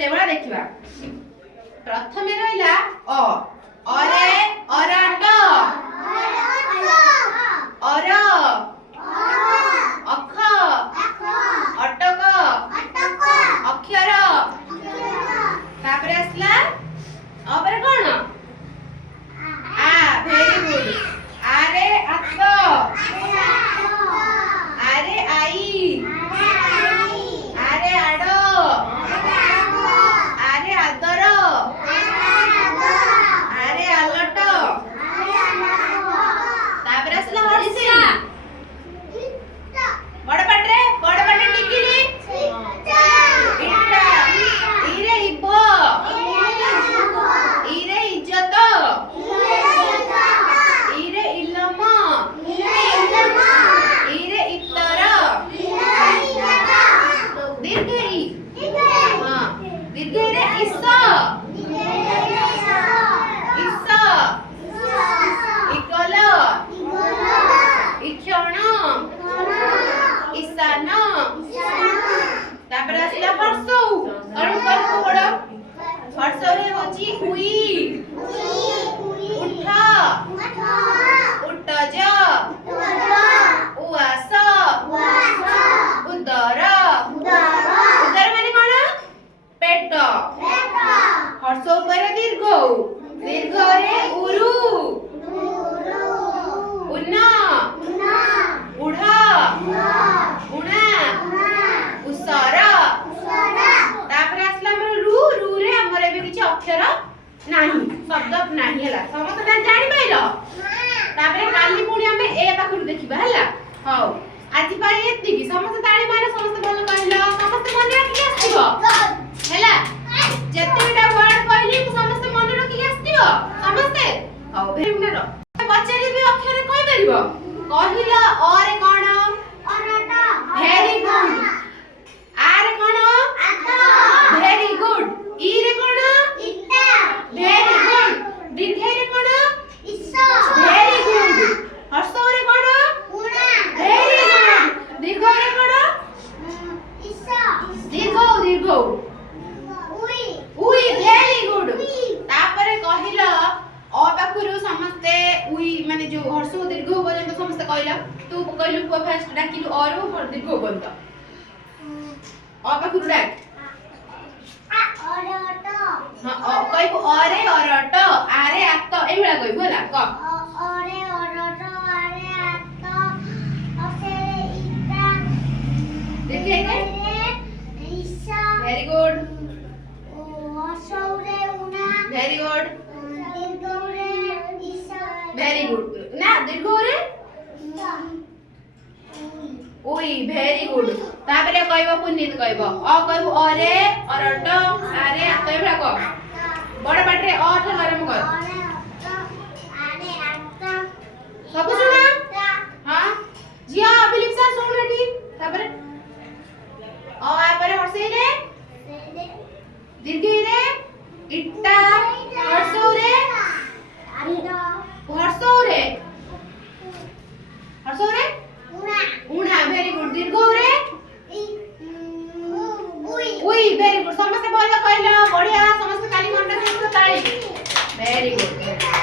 सेबड़ा देखिबा प्रथमे रहिला अ अरे अराट अर अख अटक अक्षर तापर आसला अबरे कोन आ वेरी गुड आरे अत्त आरे आई आरे आड आरे आदर आरे आलट तापर आसला हरसी बड़ पाटरे टिकिली इट्टा इरे इब इरे इज्जत इरे इलम इरे इत्तर दीर्घ इ हां दीर्घ रे इस इकल इक्षण ईशान तापर आसला हर्षौ करू करू बड़ हर्षौ रे होची उई उठा उठज उआस उदर उदर माने कोन पेट हर्षौ पर दीर्घ दीर्घ रे उरु उन्ना उढ़ा उणा उसर तापर आसला हमर रु रु रे हमर एबे किछ अक्षर नाही शब्द नाही हला समस्त जानि पाइलो तापर काली पुणी हमें ए पाखरु देखिबा हला हौ आज पाई एति की समस्त ताली मारे समस्त बोल कहलो समस्त मन रखि आसीबो हला जत्तेटा वर्ड कहली समस्त मन रखि आसीबो समस्त हौ भेरि मिनट बच्चारी भी अक्षर कहि परिबो कहिला और कोन अरटा वेरी गुड आर कोन आता वेरी गुड ई रे कोन इट्टा वेरी गुड दीर्घ रे कोन इस वेरी गुड हर्षौ रे कोन उणा वेरी गुड दीर्घ रे कोन इस दीर्घ उई उई वेरी गुड तापरे कहिला अ पाखुरु समस्ते उई माने जो हर्ष दीर्घ पर्यंत समस्ते कहला तू कहलु को फास्ट डाकिलु अरु दीर्घ पर्यंत अ पाखुरु डाक अरट हां कहबो अरे अरट आरे आत एबेला कहबो हला क अरे अरट आरे आत असेरे इटा देखे ईशा वेरी गुड हर्षौरे उना वेरी गुड वेरी गुड ना दीर्घ रे ओई वेरी गुड तापरे कहबो पुनीत कहबो अ कहबो अरे अरट आरे कहबा क बड़ पाटरे अ ठलरे म कर आरे आत सब सुना हां जिया फिलिप सर सुन रेडी तापरे अ आपरे हर्षे रे दीर्घ रे इट्टा हर्षौ रे हर्षौ रे उणा वेरी गुड दीर्घ रे उई वेरी गुड समस्त बोल कहला बढ़िया समस्त काली मन रखि ताली वेरी गुड